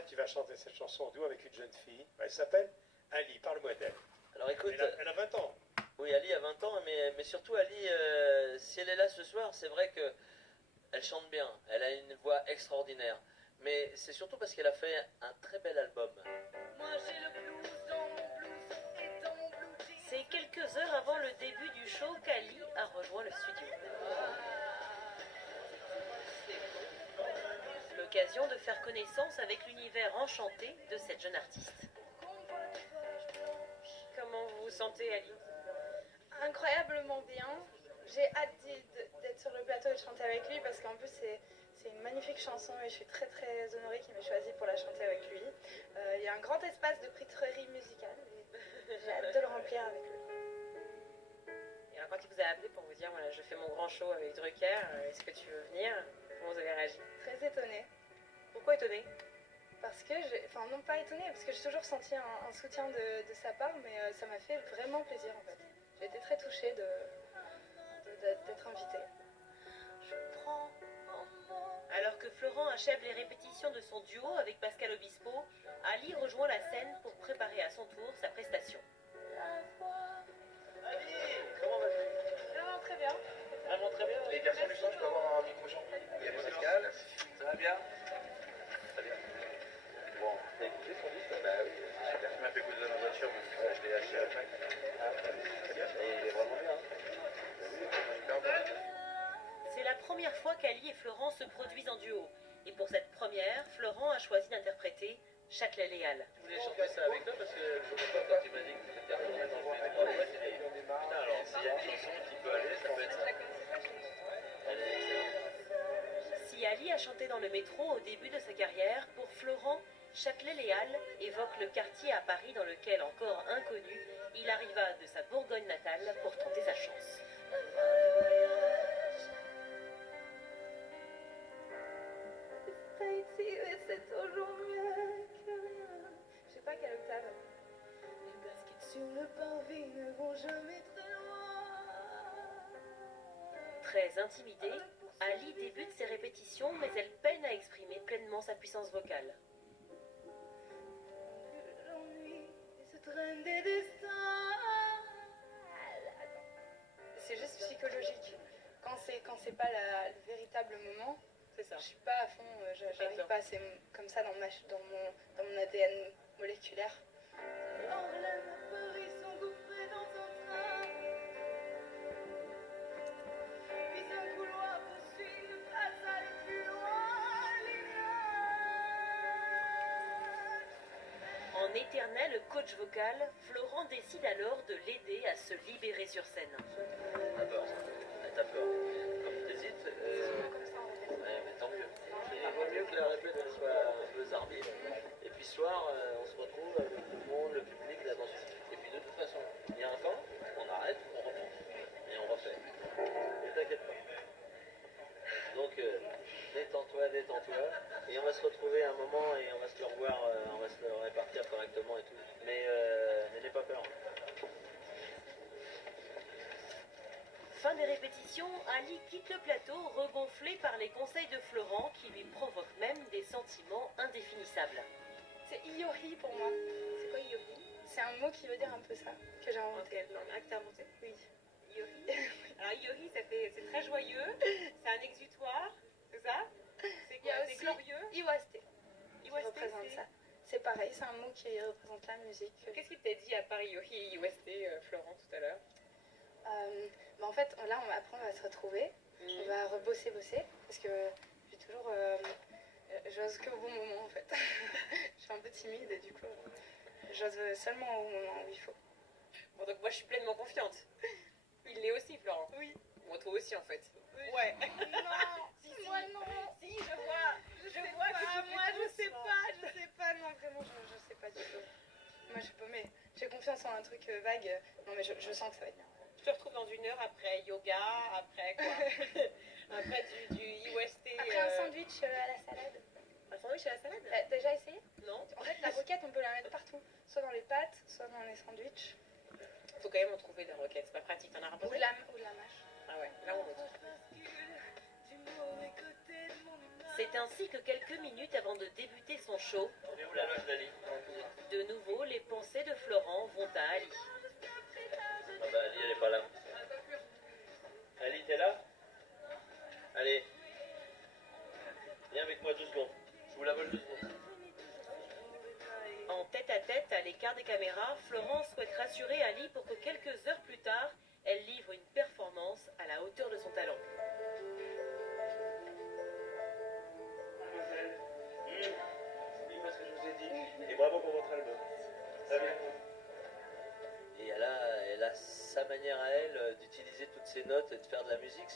là, tu vas chanter cette chanson en duo avec une jeune fille. Elle s'appelle Ali. Parle-moi d'elle. Alors écoute, Elle a 20 ans. oui, Ali a 20 ans, mais surtout Ali, si elle est là ce soir, c'est vrai que elle chante bien, elle a une voix extraordinaire. Mais c'est surtout parce qu'elle a fait un très bel album. Moi j'ai le blues dans mon blouson et dans mon blue jean. C'est quelques heures avant le début du show qu'Ali a rejoint le studio. L'occasion de faire connaissance avec l'univers enchanté de cette jeune artiste. Comment vous vous sentez, Ali? Incroyablement bien. J'ai hâte d'être sur le plateau et de chanter avec lui parce qu'en plus c'est une magnifique chanson et je suis très très honorée qu'il m'ait choisi pour la chanter avec lui. Il y a un grand espace de prêtrerie musicale et j'ai hâte de le remplir avec lui. Et alors, quand il vous a appelé pour vous dire voilà, je fais mon grand show avec Drucker, est-ce que tu veux venir? Comment vous avez réagi? Très étonnée. Pourquoi étonné? Parce que, enfin non pas étonnée, parce que j'ai toujours senti un soutien de sa part, mais ça m'a fait vraiment plaisir en fait. J'ai été très touchée d'être invitée. Alors que Florent achève les répétitions de son duo avec Pascal Obispo, Ali rejoint la scène pour préparer à son tour sa prestation. Ali, comment vas-tu? Vraiment très bien. Vraiment très bien. Les garçons du son, je peux avoir un micro champ. Il y a Pascal, ça va bien? Très bien. Bon, t'as écouté son disque? Bah oui, super. Tu m'as fait écouter dans ma voiture, mais je l'ai acheté après. Très bien. Et il est vraiment bien. Super bon. C'est la première fois qu'Ali et Florent se produisent en duo. Et pour cette première, Florent a choisi d'interpréter Châtelet Léal. Je voulais chanter ça avec toi parce que je ne sais pas quand tu m'as dit que tu étais revenu dans le film. Putain, alors s'il y a une chanson qui peut aller, ça peut être ça. Elle est excellente. Si Ali a chanté dans le métro au début de sa carrière, pour Florent, Châtelet-Léal évoque le quartier à Paris dans lequel, encore inconnu, il arriva de sa Bourgogne natale pour tenter sa chance. C'est toujours mieux que rien. Je sais pas quelle octave. Les baskets sur le parvis ne vont jamais très loin. Très intimidée, Ali débute ses répétitions, mais elle peine à exprimer pleinement sa puissance vocale. L'ennui et ce train des destins. C'est juste psychologique. Quand c'est pas le véritable moment, C'est ça. je suis pas à fond, j'arrive pas, c'est comme ça dans mon ADN moléculaire. Orlem à Paris s'engouffrer dans un train. Puis un couloir poursuit une phrase aller plus loin. En éternel coach vocal, Florent décide alors de l'aider à se libérer sur scène. T'as peur, ça. T'as peur. Comme t'hésites, Comme ça en fait. ouais, mais tant mieux. Il vaut mieux que la répète elle soit un peu zarbi. Et puis ce soir, on se retrouve avec tout le monde, le public, l'attention. Et puis de toute façon, il y a un temps, on arrête, on reprend. Et on refait. Ne t'inquiète pas. Donc, détends-toi, détends-toi. Et on va se retrouver un moment et on va se le revoir, on va se le répartir correctement et tout. Mais n'ayez pas peur. Fin des répétitions, Ali quitte le plateau regonflé par les conseils de Florent qui lui provoquent même des sentiments indéfinissables. C'est Iori pour moi. C'est quoi Yori? C'est un mot qui veut dire un peu ça, que j'ai inventé. Quelle langue? Ah, que t'as inventé? Oui. Yori. Alors Yori, c'est très joyeux, c'est un exutoire, c'est ça? C'est Il y a quoi? C'est aussi glorieux? Iwaste qui Iwaste, représente c'est- ça. C'est pareil, c'est un mot qui représente la musique. Qu'est-ce qu'il t'a dit à part Yori et Iwasté, Florent, tout à l'heure? Bah en fait, là, après, on va se retrouver. On va rebosser, parce que j'ai toujours... j'ose que au bon moment, en fait. Je suis un peu timide et du coup, j'ose seulement au moment où il faut. Bon, donc moi je suis pleinement confiante. Il l'est aussi, Florent. Oui. Moi, toi aussi, en fait. Ouais. Non, Si, moi non. Si, je vois que tu fais Je sais pas, non, vraiment, je sais pas du tout. Moi, j'ai confiance en un truc vague. Non, mais je sens que ça va être bien. Je te retrouve dans une heure après yoga, après quoi? Après du IOST. Après un sandwich à la salade. Un sandwich à la salade? T'as déjà essayé? Non. En fait, la roquette, on peut la mettre partout. Soit dans les pâtes, soit dans les sandwichs. Faut quand même en trouver des roquettes, c'est pas pratique. T'en as Ou rapporté? de la mâche. Ah ouais, là on monte. C'est ainsi que quelques minutes avant de débuter son show, ou la loge d'Ali? De nouveau, les pensées de Florent vont à Ali. Ah bah Ali, elle est pas là. Ali, t'es là? Allez. Viens avec moi 2 secondes. Je vous la vole 2 secondes. En tête-à-tête, à l'écart des caméras, Florent souhaite rassurer Ali pour que quelques heures plus tard, elle livre une performance à la hauteur de son talent. N'oubliez pas ce que je vous ai dit. Et bravo pour votre album. Très bien. Et elle a sa manière à elle d'utiliser toutes ces notes et de faire de la musique.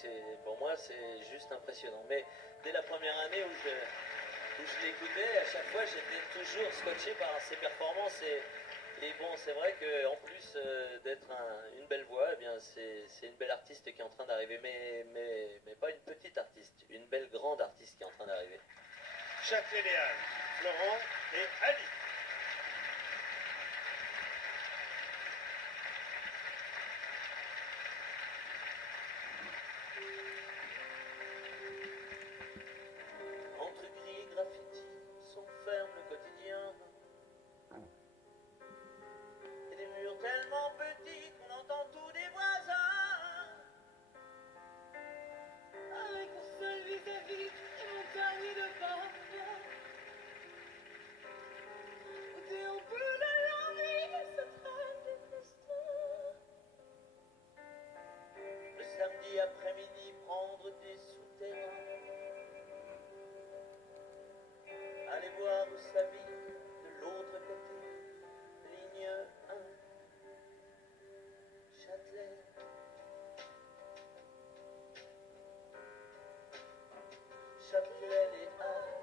Pour moi, c'est juste impressionnant. Mais dès la première année où je l'écoutais, à chaque fois, j'étais toujours scotché par ses performances. Et bon, c'est vrai qu'en plus d'être une belle voix, eh bien, c'est une belle artiste qui est en train d'arriver. Mais pas une petite artiste, une belle grande artiste qui est en train d'arriver. Châtelet-Léal, Florent et Ali. Entre gris et graffiti, son ferme le quotidien. Et des murs tellement petits qu'on entend tout des voisins. Avec mon seul vis-à-vis et montagne de parfum. Au déambule de l'ennui se traîne des destins. Le samedi après-midi, prendre des souterrains. Aller voir où sa vie de l'autre côté, ligne 1, Châtelet. Châtelet les Halles.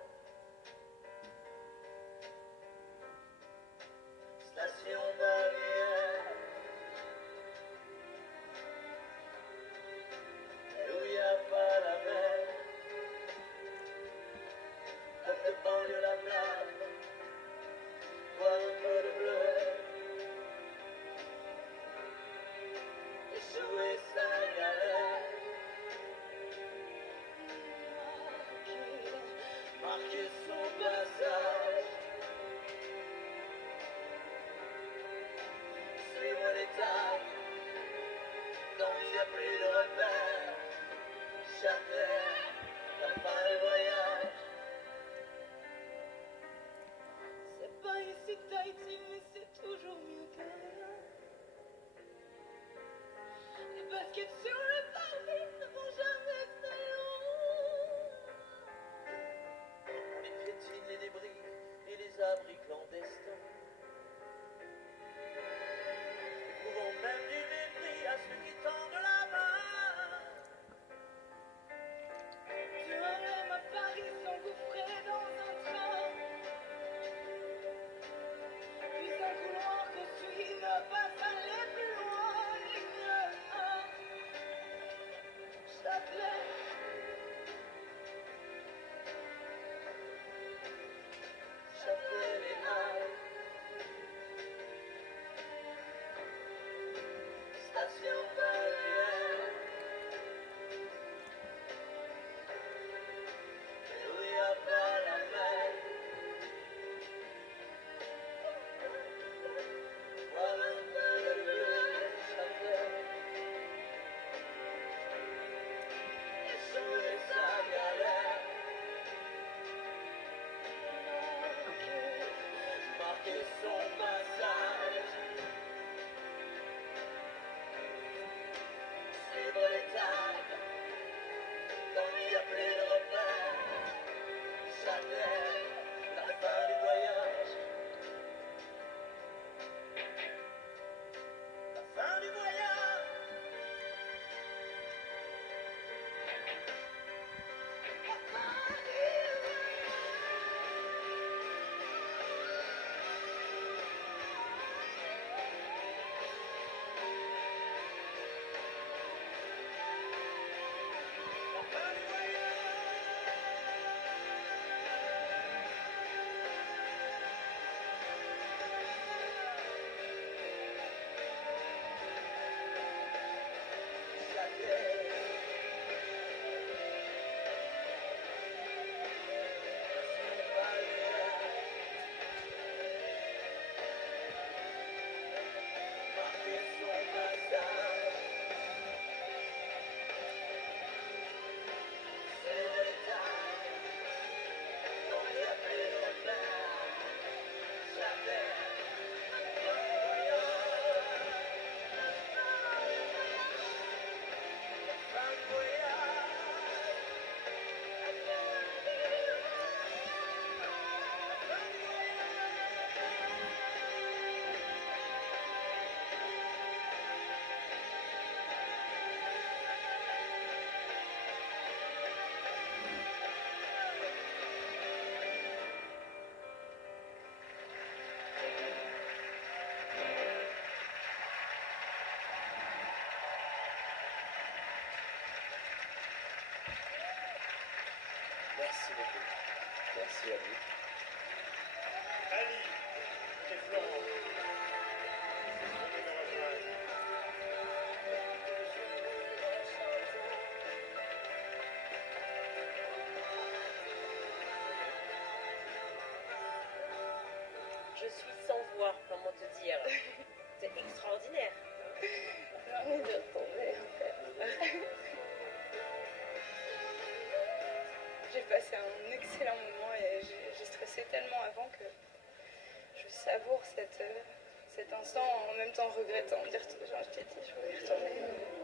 Station balnéaire. Et où y a pas la mer. Comme de banlieue la plage. Voir un peu de bleu. Et jouer sa galère. Marquer son passage. Suivre les tailles. Donc il n'y a plus de repères. Châtelet, la fin du voyage. C'est pas ici Tahiti, mais c'est toujours mieux que rien. Les baskets sur le parvis ne vont jamais très loin. On y piétine les débris et les abris clandestins. Éprouvons même du mépris à ceux qui tendent la main. Tu aimes à Paris s'engouffrer dans un train. Puis un couloir qu'on suit ne pas aller plus loin. Ligne 1. beaucoup. Merci à vous. Ali et Florent. Venez me rejoindre. Je suis sans voix, comment te dire. C'est extraordinaire. J'ai envie de retomber en fait. J'ai passé un excellent moment et j'ai stressé tellement avant que je savoure cet instant en même temps regrettant. Je t'ai dit, je voulais y retourner.